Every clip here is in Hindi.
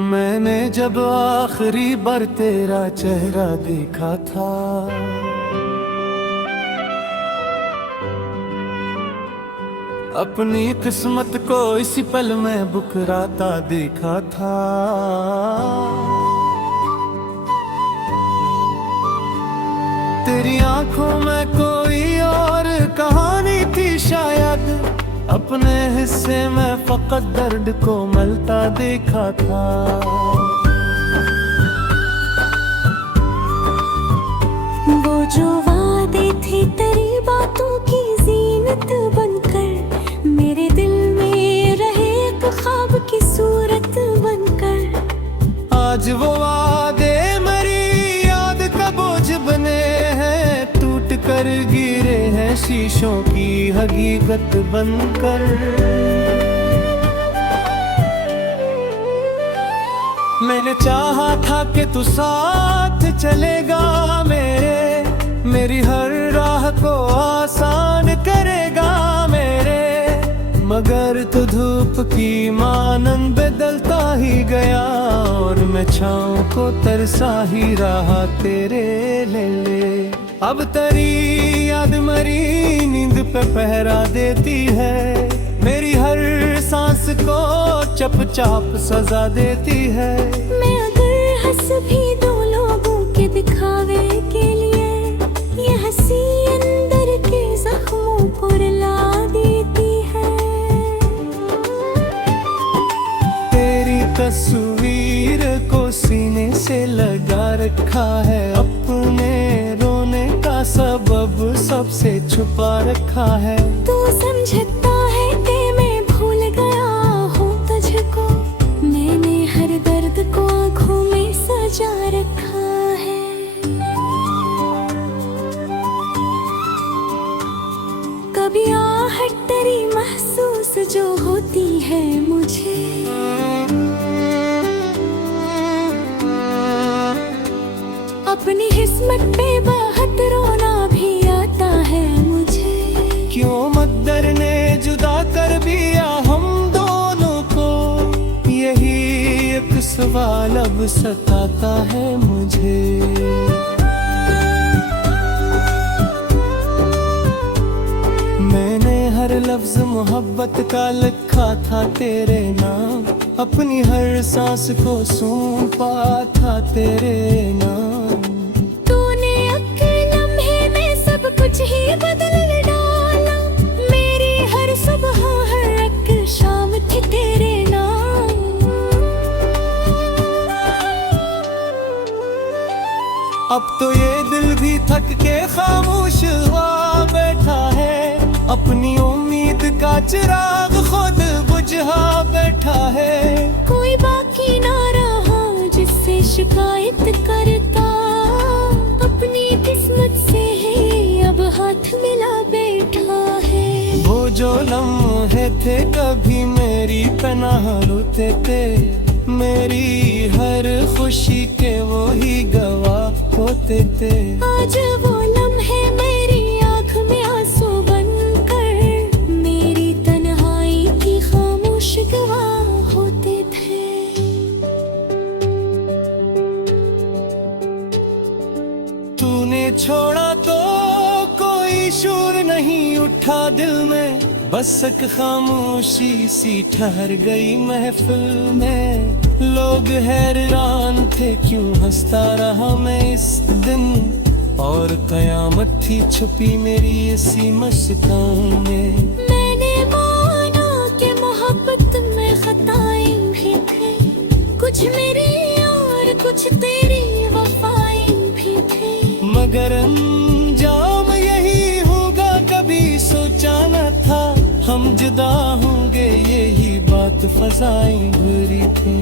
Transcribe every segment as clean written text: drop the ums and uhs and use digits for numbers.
मैंने जब आखिरी बार तेरा चेहरा देखा था, अपनी किस्मत को इसी पल में बुकराता देखा था। तेरी आंखों में कोई और कहानी थी शायद, अपने हिस्से में फकत दर्द को मलता देखा था। वो जो वादे थे तेरी बातों की जीनत बनकर, मेरे दिल में रहे एक ख्वाब की सूरत बनकर। आज वो वादे मेरी याद का बोझ बने हैं, टूट कर गिरे हैं शीशों की हकीकत बनकर। मैंने चाहा था कि तू साथ चलेगा मेरी हर राह को आसान करेगा मेरे, मगर तू धूप की मानन बदलता ही गया और मैं छाँव को तरसा ही रहा तेरे ले। अब तेरी याद मरी नींद पे पहरा देती है, मेरी हर सांस को चपचाप सजा देती है। मैं अगर हंस भी दो लोगों के दिखावे के लिए, ये हंसी अंदर के जख्मों को रुला देती है। तेरी तस्वीर को सीने से लगा रखा है, अपने रोने का सबब सबसे छुपा रखा है। तू समझता है कि मैं भूल गया हूँ तुझको, मैंने हर दर्द को आँखों में सजा रखा है। कभी आहट तेरी महसूस जो होती है मुझे, अपनी किस्मत पे बहुत रोना भी आता है मुझे। क्यों मद्दर ने जुदा कर दिया हम दोनों को, यही एक सवाल अब सताता है मुझे। मैंने हर लफ्ज मोहब्बत का लिखा था तेरे नाम, अपनी हर सांस को सौंपा था तेरे नाम। तूने अक्ल लम्हे में सब कुछ ही बदल डाला, मेरी हर सुबह हर अक्ल शाम थी तेरे नाम। अब तो ये दिल भी थक के खामोश हुआ बैठा है, अपनी उम्मीद का चिराग खुद बुझा बैठा है। कोई बाकी ना रहा जिससे शिकायत करता, अपनी किस्मत से ही अब हाथ मिला बैठा है। वो जो लम्हे थे कभी मेरी पनाह रुते थे, मेरी हर खुशी के वो ही गवाह होते थे। आज वो लम्हे मेरी आँख में आंसू बनकर, मेरी तन्हाई की खामोश गवाह होते थे। तूने छोड़ा तो कोई शोर नहीं उठा दिल में, बस एक खामोशी सी ठहर गई महफिल में। लोग हैरान थे क्यों हंसता रहा मैं इस दिन, और कयामत थी छुपी मेरी इसी मुस्कान में। मैंने माना कि मोहब्बत में खताएं भी थी, कुछ मेरी और कुछ तेरी वफाएं भी थी, मगर अंजाम यही होगा कभी सोचा न था। हम जुदा होंगे यही बात फजाएं बुरी थी।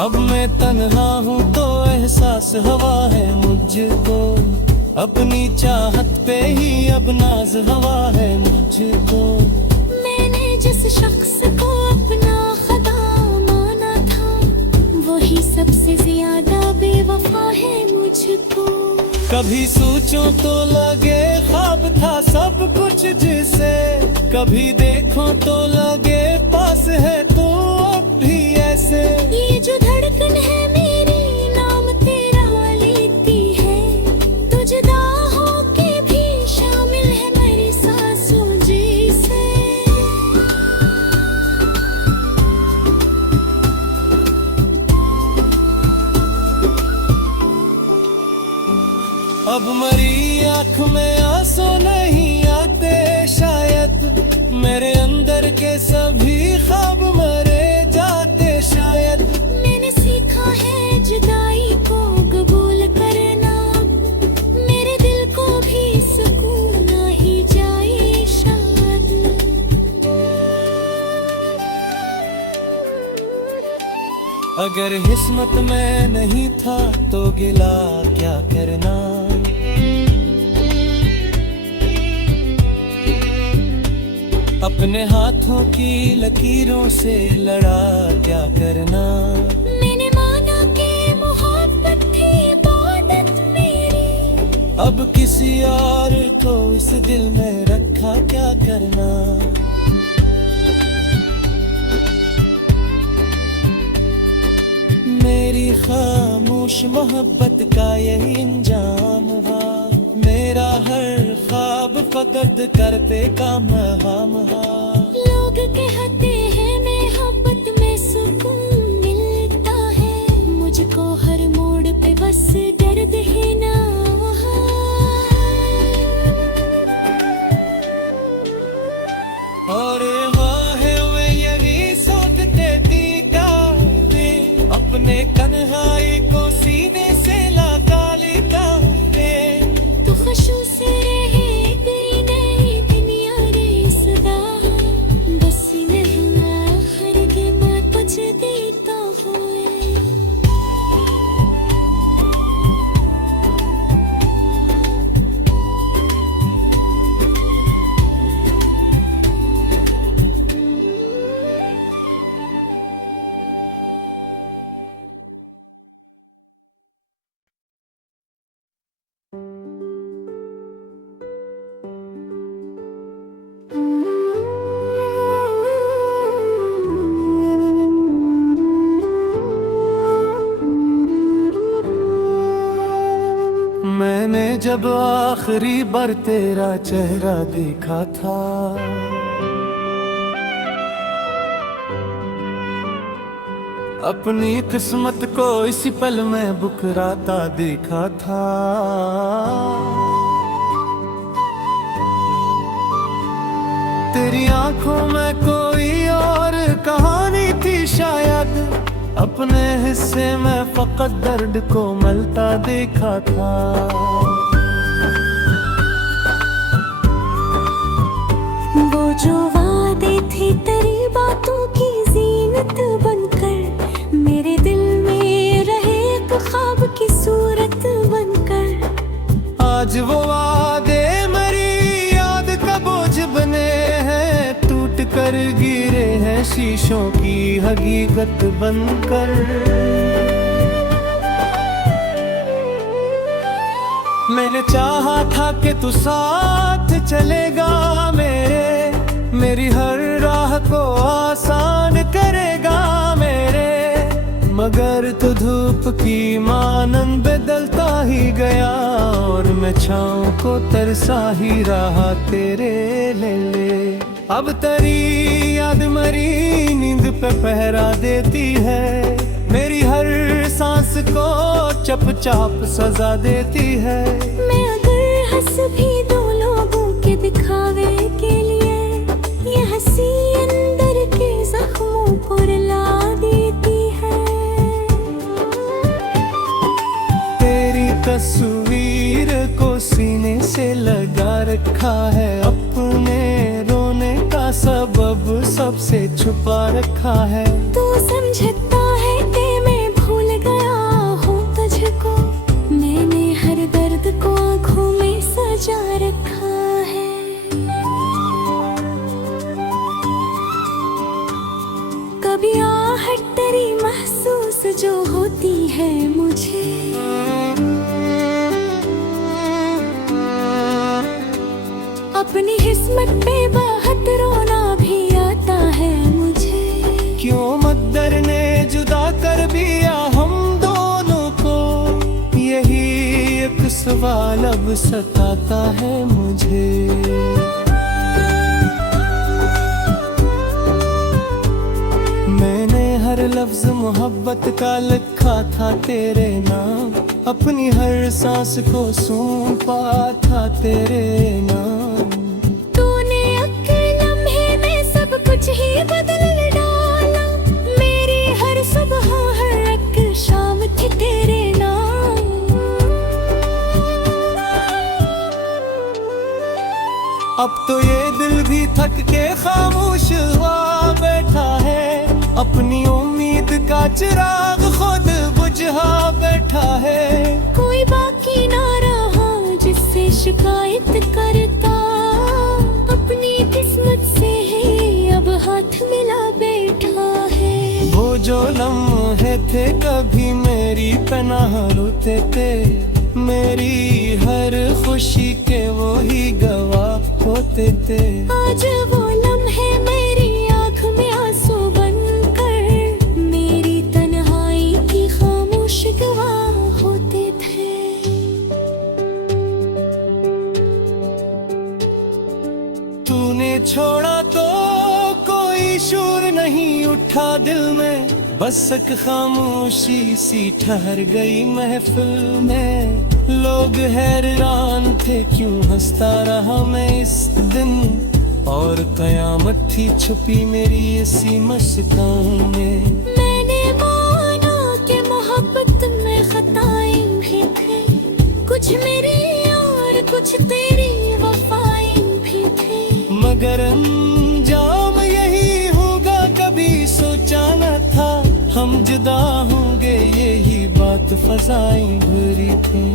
अब मैं तन्हा हूँ तो एहसास हवा है मुझको, अपनी चाहत पे ही अब नाज हवा है मुझको। मैंने जिस शख्स को अपना खुदा माना था, वही सबसे ज्यादा बेवफा है मुझको। कभी सोचो तो लगे ख्वाब था सब कुछ जिसे, कभी देखो तो लगे पास है तो अब भी ऐसे। ये जो धड़कन है मेरी नाम तेरा लेती है, तो जुदा होके भी शामिल है मेरी सांसों जैसे। अब मरी आँख में आंसू नहीं आते शायद, मेरे अंदर के सभी ख्वाब मरे जाते शायद। मैंने सीखा है जुदाई को कबूल करना, मेरे दिल को भी सुकून आ ही जाए शायद। अगर किस्मत में नहीं था तो गिला क्या करना, अपने हाथों की लकीरों से लड़ा क्या करना। मैंने माना कि मोहब्बत थी इबादत मेरी, अब किसी और को इस दिल में रखा क्या करना। मेरी खामोश मोहब्बत का यही इंजाम हुआ, मेरा हर ख्वाब फकद करते का महम। लोग कहते हैं मोहब्बत में सुकून मिलता है, मुझको हर मोड़ पे बस दर्द ही ना और वाहे वे यही सोचते थी गाने, अपने कन्हाई को सीने से लगा लेता है। तो खुशू से रहे तेरी नई दुनिया रे सदा, बस नहीं हर के मैं कुछ देता हुए। मैंने जब आखिरी बार तेरा चेहरा देखा था, अपनी किस्मत को इसी पल में बुकराता देखा था। तेरी आंखों में कोई और कहानी थी शायद, अपने हिस्से में फकत दर्द को मलता देखा था। वो जो वादे थे तेरी बातों की जीनत बनकर, मेरे दिल में रहे एक ख्वाब की सूरत बनकर। आज वो वादे मेरी याद का बोझ बने हैं, टूट कर गिरे हैं शीशों की हकीकत बनकर। मैंने चाहा था कि तू साथ चलेगा मेरे, मेरी हर राह को आसान करेगा मेरे। मगर तू धूप की मानन बदलता ही गया, और मैं छाँव को तरसा ही रहा तेरे ले। अब तेरी याद मरी नींद पे पहरा देती है, मेरी हर सांस को चपचाप सजा देती है। मैं अगर हंस भी दो लोगों के दिखावे के लिए, ये हंसी अंदर के जख्मों को रुला देती है। तेरी तस्वीर को सीने से लगा रखा है, अपने रोने का सबब सबसे छुपा रखा है। तू समझता है कि मैं भूल गया हूँ तुझको, मैंने हर दर्द को आँखों में सजा रखा है। कभी आहट तेरी महसूस जो होती है मुझे, अपनी किस्मत पे बाहत रो अब सताता है मुझे। मैंने हर लफ्ज मोहब्बत का लिखा था तेरे नाम, अपनी हर सांस को सौंपा था तेरे नाम। तूने अक्ल लम्हे में सब कुछ ही बदल डाला, मेरी हर सुबह हर एक शाम थी तेरे नाम। अब तो ये दिल भी थक के खामोश हुआ बैठा है, अपनी उम्मीद का चिराग खुद बुझा बैठा है। कोई बाकी ना रहा जिससे शिकायत करता, अपनी किस्मत से है अब हाथ मिला बैठा है। वो जो लम्हे थे कभी मेरी पनाह रोते थे, मेरी हर खुशी के वो ही गवाह होते थे। आज वो लम्हे मेरी आँख में आंसू बनकर, मेरी तन्हाई की खामोश गवाह होते थे। तूने छोड़ा तो कोई शोर नहीं उठा दिल में, बस एक खामोशी सी ठहर गई महफिल में। लोग हैरान थे क्यों हंसता रहा मैं इस दिन, और कयामत थी छुपी मेरी इसी मुस्कान में। मैंने माना कि मोहब्बत में खताएं भी थी, कुछ मेरी और कुछ तेरी वफाएं भी थी। मगर अंजाम यही होगा कभी सोचा न था, हम जुदा होंगे यही बात फजाएं भरी थी।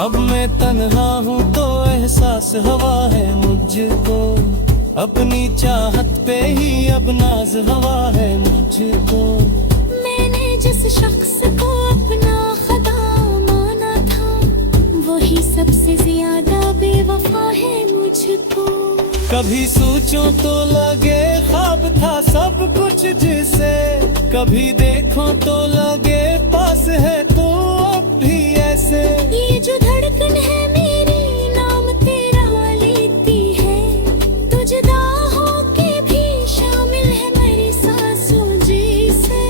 अब मैं तन्हा हूँ तो एहसास हवा है मुझको, अपनी चाहत पे ही अब नाज हवा है मुझको। मैंने जिस शख्स को अपना खुदा माना था, वही सबसे ज्यादा बेवफा है मुझको। कभी सोचो तो लगे ख्वाब था सब कुछ जिसे, कभी देखो तो लगे पास है तो अब भी ऐसे। ये जो धड़कन है मेरी नाम तेरा लेती है, तो जुदा होके भी शामिल है मेरी सांसों जैसे।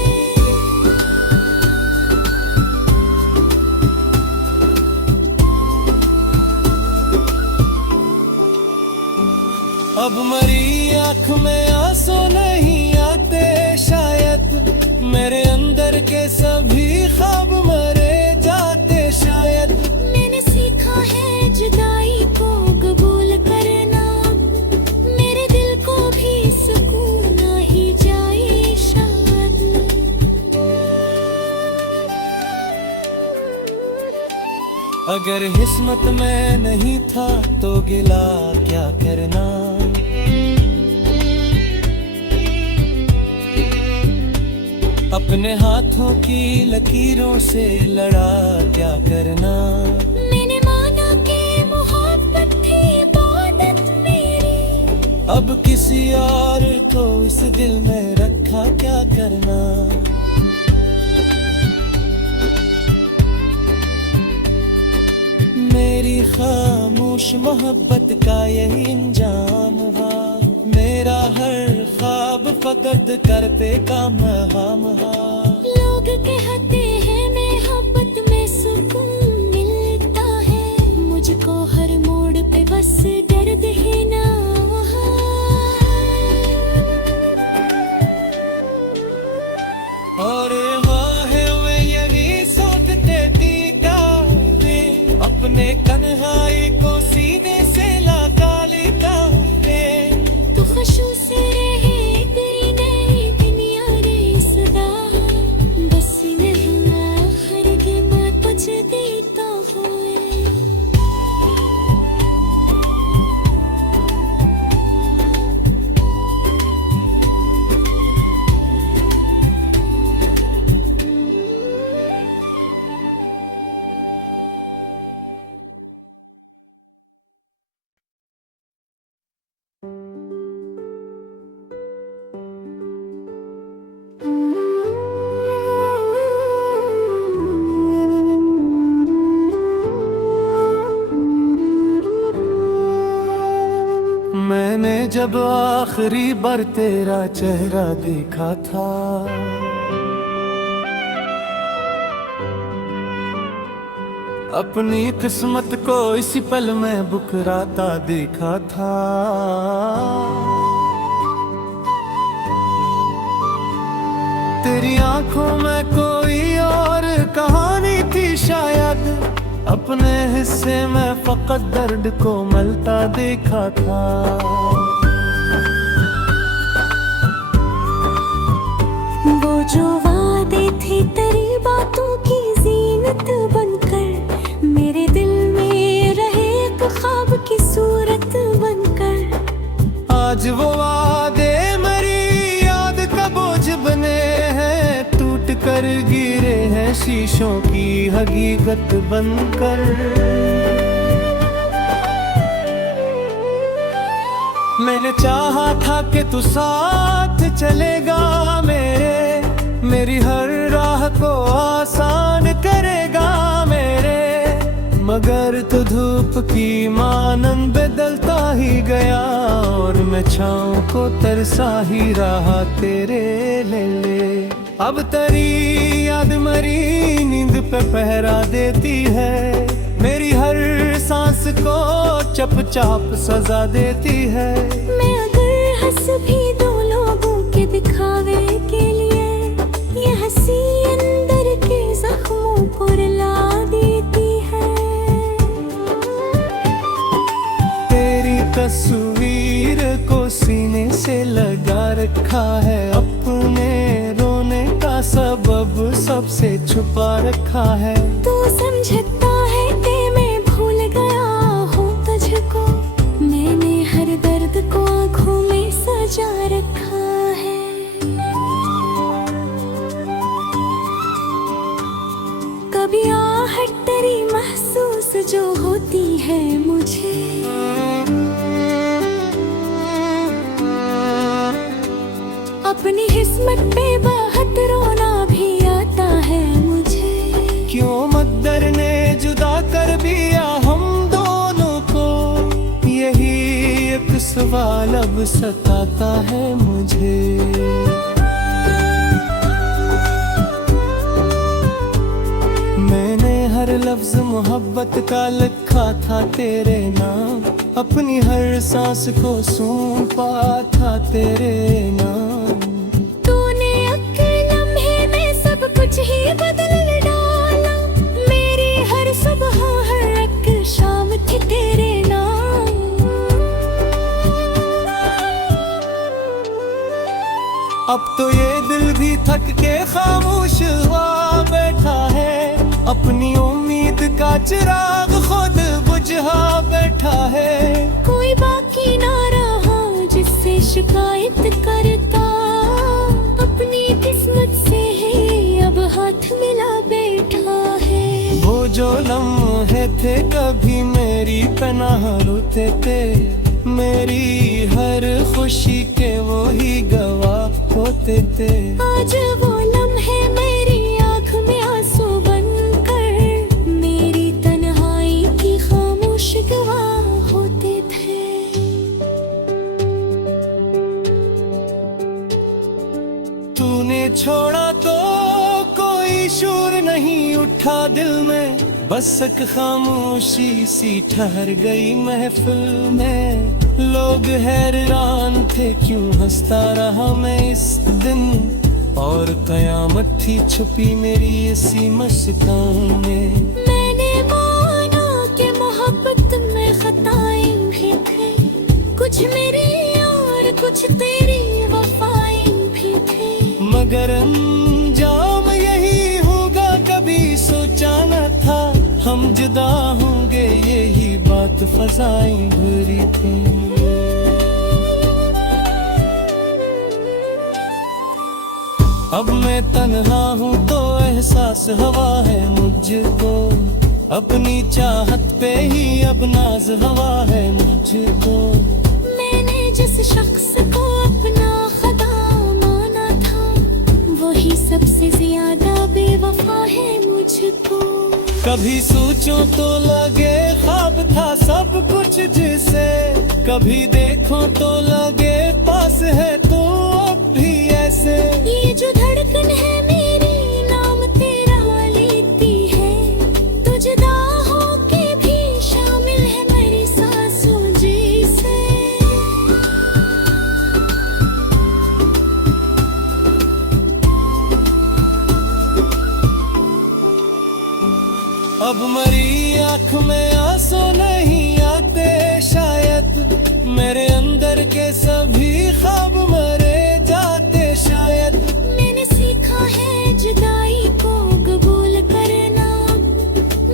अब मरी आँख में आंसू नहीं आते शायद, मेरे अंदर के सभी ख्वाब मरे जाते शायद। मैंने सीखा है जुदाई को कबूल करना, मेरे दिल को भी सुकून आ ही जाए शायद। अगर किस्मत में नहीं था तो गिला क्या करना, अपने हाथों की लकीरों से लड़ा क्या करना। मैंने माना कि मोहब्बत थी इबादत मेरी, अब किसी और को इस दिल में रखा क्या करना। मेरी खामोश मोहब्बत का यही इंजाम हुआ, मेरा हर ख्वाब फकत करते का महाम हा। लोग कहते हैं मोहब्बत में सुकून मिलता है, मुझको हर मोड़ पे बस दर्द ही ना और वाहे वे यही सोचते थी गावे, अपने कन्हाई को सीने से लगा लेता हूँ। तू खुशू से रहे तेरी नई दुनिया रे सदा, बस नहीं जब आखिरी बार तेरा चेहरा देखा था, अपनी किस्मत को इसी पल में बुकराता देखा था। तेरी आंखों में कोई और कहानी थी शायद, अपने हिस्से में फकत दर्द को मलता देखा था। वो जो वादे थे तेरी बातों की जीनत बनकर, मेरे दिल में रहे एक ख्वाब की सूरत बनकर। आज वो वादे मरी याद का बोझ बने हैं, टूट कर गिरे हैं शीशों की हकीकत बनकर। मैंने चाहा था कि तू साथ चलेगा मेरे, मेरी हर राह को आसान करेगा मेरे। मगर तू धूप की मानन बदलता ही गया, और मैं छाँव को तरसा ही रहा तेरे ले। अब तेरी याद मरी नींद पे पहरा देती है, मेरी हर सांस को चपचाप सजा देती है। मैं अगर हंस भी दो लोगों के दिखावे के लिए, ये हंसी अंदर के जख्मों को रुला देती है। तेरी तस्वीर को सीने से लगा रखा है, अपने रोने का सबब सबसे छुपा रखा है। तू समझता है कि मैं भूल गया हूँ तुझको, मैंने हर दर्द को आँखों में सजा रखा है। कभी आहट तेरी महसूस जो होती है मुझे, अपनी किस्मत पे बहुत रोना भी आता है मुझे। क्यों मद्दर ने जुदा कर दिया हम दोनों को, यही एक सवाल अब सताता है मुझे। मैंने हर लफ्ज मोहब्बत का लिखा था तेरे नाम, अपनी हर सांस को सूंपा था तेरे नाम। तूने अक्ल लम्हे में सब कुछ ही बदल डाला, मेरी हर सुबह हर अक्ल शाम थी तेरे नाम। अब तो ये दिल भी थक के खामोश हुआ बैठा है, अपनी उम्मीद का चिराग खुद बुझा बैठा है। कोई बाकी ना रहा जिससे शिकायत करता, अपनी किस्मत से ही अब हाथ मिला बैठा है। वो जो लम्हे थे कभी मेरी पनाह रुते थे, मेरी हर खुशी के वो ही गवाह होते थे। आज वो लम्हे मेरी आँख में आंसू बनकर, मेरी तन्हाई की खामोश गवाह होते थे। तूने छोड़ा तो कोई शोर नहीं उठा दिल में, बस एक खामोशी सी ठहर गई महफिल में। लोग हैरान थे क्यों हंसता रहा मैं इस दिन, और कयामत थी छुपी मेरी इसी मुस्कान में। मैंने माना कि मोहब्बत में खताएं भी थी, कुछ मेरी और कुछ तेरी वफाएं भी थी। मगर अंजाम यही होगा कभी सोचा न था, हम जुदा होंगे यही बात फजाएं भरी थी। अब मैं तन्हा हूँ तो एहसास हवा है मुझको, अपनी चाहत पे ही अब नाज हवा है मुझको। मैंने जिस शख्स को अपना खुदा माना था, वही सबसे ज्यादा बेवफा है मुझको। कभी सोचो तो लगे ख्वाब था सब कुछ जिसे, कभी देखो तो लगे पास है तो अब भी ऐसे। ये जो धड़कन है मेरी नाम तेरा लेती है, तू जुदा होके भी शामिल है मेरी सांसों जैसे। अब मरी आँख में आंसू नहीं आते शायद, मेरे अंदर के सभी ख्वाब मरे जाते शायद। मैंने सीखा है जुदाई को कबूल करना,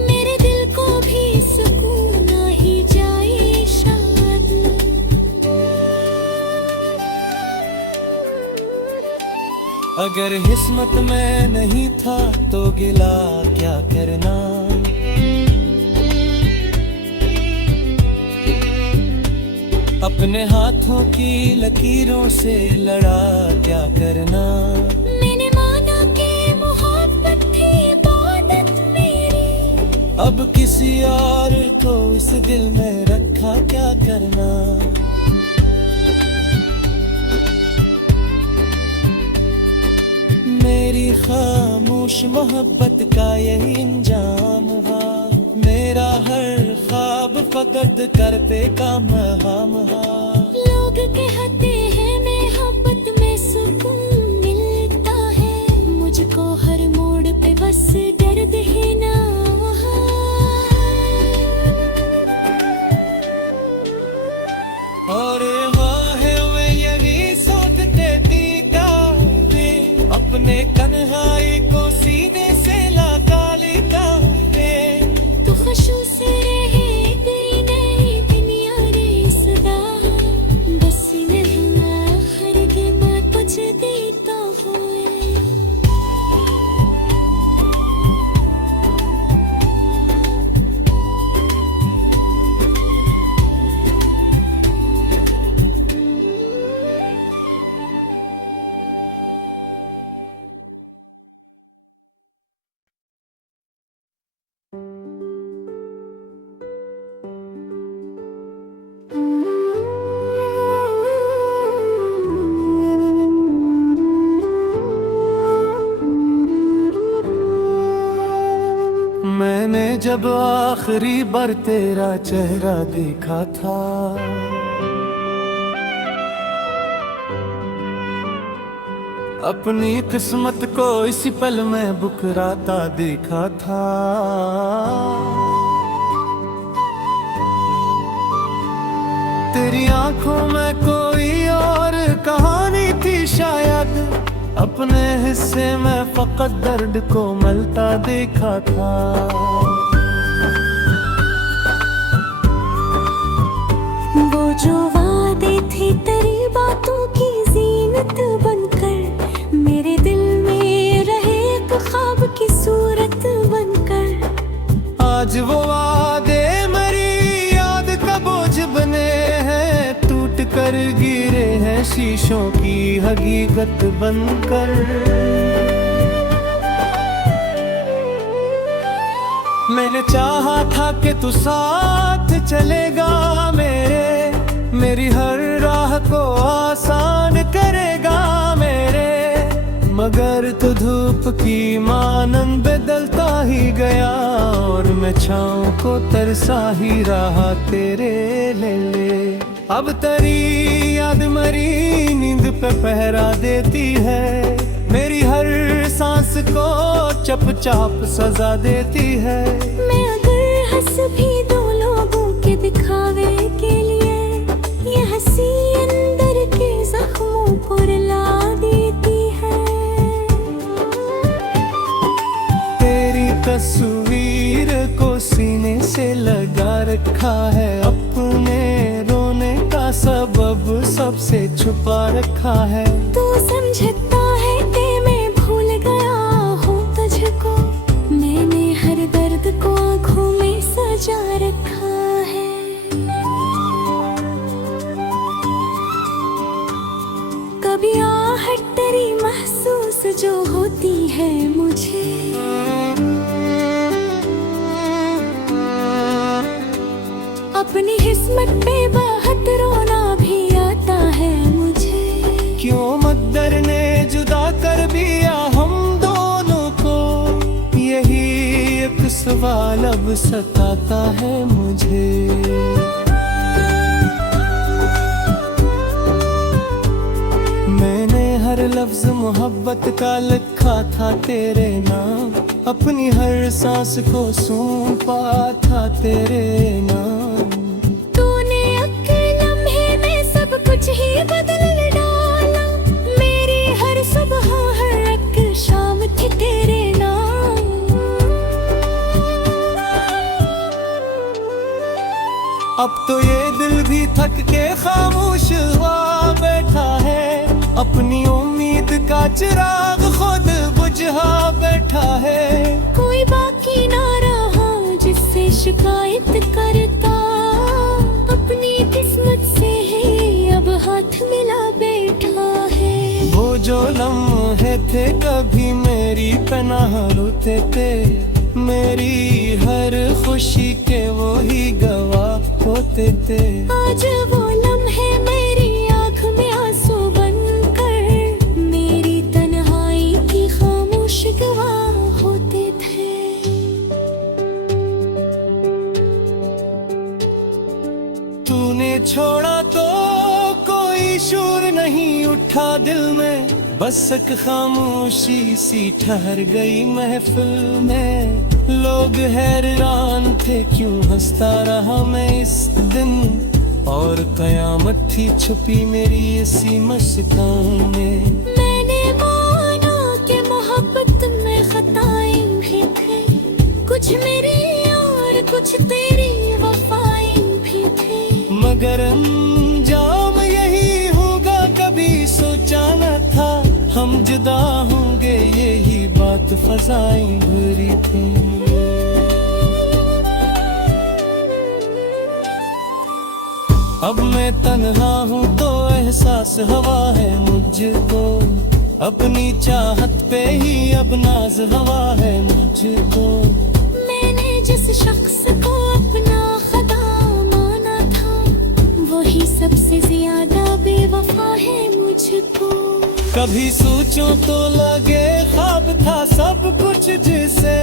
मेरे दिल को भी सुकून आ ही जाए शायद। अगर किस्मत में नहीं था तो गिला क्या करना, अपने हाथों की लकीरों से लड़ा क्या करना। मैंने माना कि मोहब्बत थी इबादत मेरी, अब किसी और को इस दिल में रखा क्या करना। मेरी खामोश मोहब्बत का यही इंजाम हुआ, मेरा हर ख्वाब फकत कर पे का महाम हा। लोग कहते हैं मोहब्बत में सुकून मिलता है, मुझको हर मोड़ पे बस दर्द ही ना वहाँ। और वाहे वे यही सोचते थी काहे, अपने कन्हाई को सीने से लगा लेता है। तू खुशू से रहे तेरी नई दुनिया रे सदा, बस नगमा हर के बाद कुछ देता हुए। मैंने जब आखिरी बार तेरा चेहरा देखा था, अपनी किस्मत को इसी पल में बुकराता देखा था। तेरी आंखों में कोई और कहानी थी शायद, अपने हिस्से में फकत दर्द को मलता देखा था। वो जो वादे थे तेरी बातों की जीनत बनकर, मेरे दिल में रहे एक ख्वाब की सूरत बनकर। आज वो वादे मेरी याद का बोझ बने हैं, टूट कर गिरे हैं शीशों की हकीकत बनकर। मैंने चाहा था कि तू साथ चलेगा मेरे, मेरी हर राह को आसान करेगा मेरे। मगर तू धूप की मानंद बदलता ही गया, और मैं छाँव को तरसा ही रहा तेरे ले। अब तेरी याद मरी नींद पे पहरा देती है, मेरी हर सांस को चपचाप सजा देती है। मैं अगर हंस भी दो लोगों के दिखावे के लिए, ये हंसी अंदर के जख्मों को रुला देती है। तेरी तस्वीर को सीने से लगा रखा है, अपने रोने का सबब सबसे छुपा रखा है। तू समझता है कि मैं भूल गया हूँ तुझको, मैंने हर दर्द को आँखों में सजा रखा है। कभी आहट तेरी महसूस जो होती है मुझे, अपनी किस्मत पे बहुत रो अब सताता है मुझे। मैंने हर लफ्ज मोहब्बत का लिखा था तेरे नाम, अपनी हर सांस को सौंपा था तेरे नाम। तूने अक्ल लम्हे में सब कुछ ही बदल डाला, मेरी हर सुबह हर अक्ल शाम थी तेरे नाम। अब तो ये दिल भी थक के खामोश हुआ बैठा है, अपनी उम्मीद का चिराग खुद बुझा बैठा है। कोई बाकी ना रहा जिससे शिकायत करता, अपनी किस्मत से है अब हाथ मिला बैठा है। वो जो लम्हे थे कभी मेरी पनाह रुते थे, मेरी हर खुशी के वो ही गवाह होते थे। आज वो लम्हे मेरी आँख में आंसू बनकर मेरी तन्हाई की खामोश गवाह होते थे। तूने छोड़ा तो कोई शोर नहीं उठा दिल में, बस एक खामोशी सी ठहर गई महफिल में। लोग हैरान थे क्यों हंसता रहा मैं इस दिन, और कयामत थी छुपी मेरी इसी मुस्कान में। मैंने माना कि मोहब्बत में खताएं भी थे, कुछ मेरी और कुछ तेरी वफाएं भी थी। मगर अंजाम यही होगा कभी सोचा न था, हम जुदा होंगे यही बात फजाएं भरी थी। अब मैं तन्हा हूँ तो एहसास हवा है मुझको, अपनी चाहत पे ही अब नाज हवा है मुझको। मैंने जिस शख्स को अपना खुदा माना था, वही सबसे ज्यादा बेवफा है मुझको। कभी सोचो तो लगे ख्वाब था सब कुछ जिसे,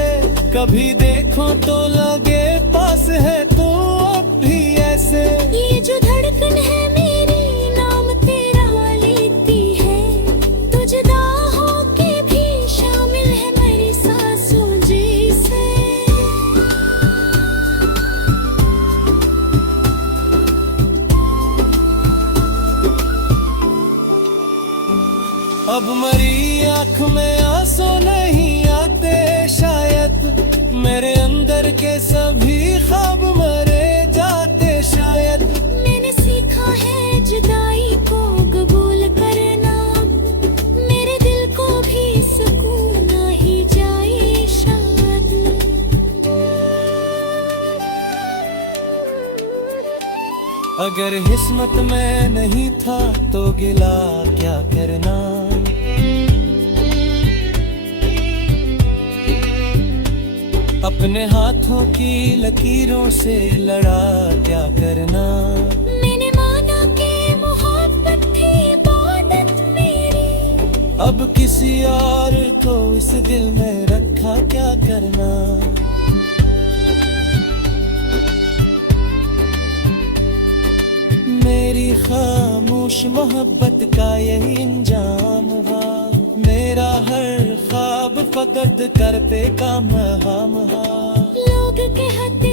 कभी देखो तो लगे पास है तो अब भी ऐसे। ये जो धड़कन है मेरी नाम तेरा लेती है, तो जुदा होके भी शामिल है मेरी सांसों जैसे। अब मरी आँख में आंसू नहीं आते शायद, मेरे अंदर के सभी ख्वाब मरे जाते शायद। मैंने सीखा है जुदाई को कबूल करना, मेरे दिल को भी सुकून आ ही जाए शायद। अगर किस्मत में नहीं था तो गिला क्या करना, अपने हाथों की लकीरों से लड़ा क्या करना। मैंने माना कि मोहब्बत थी इबादत मेरी, अब किसी और को इस दिल में रखा क्या करना। मेरी खामोश मोहब्बत का यही इंजाम हुआ, मेरा हर ख्वाब फकद कर पे का महा। लोग कहते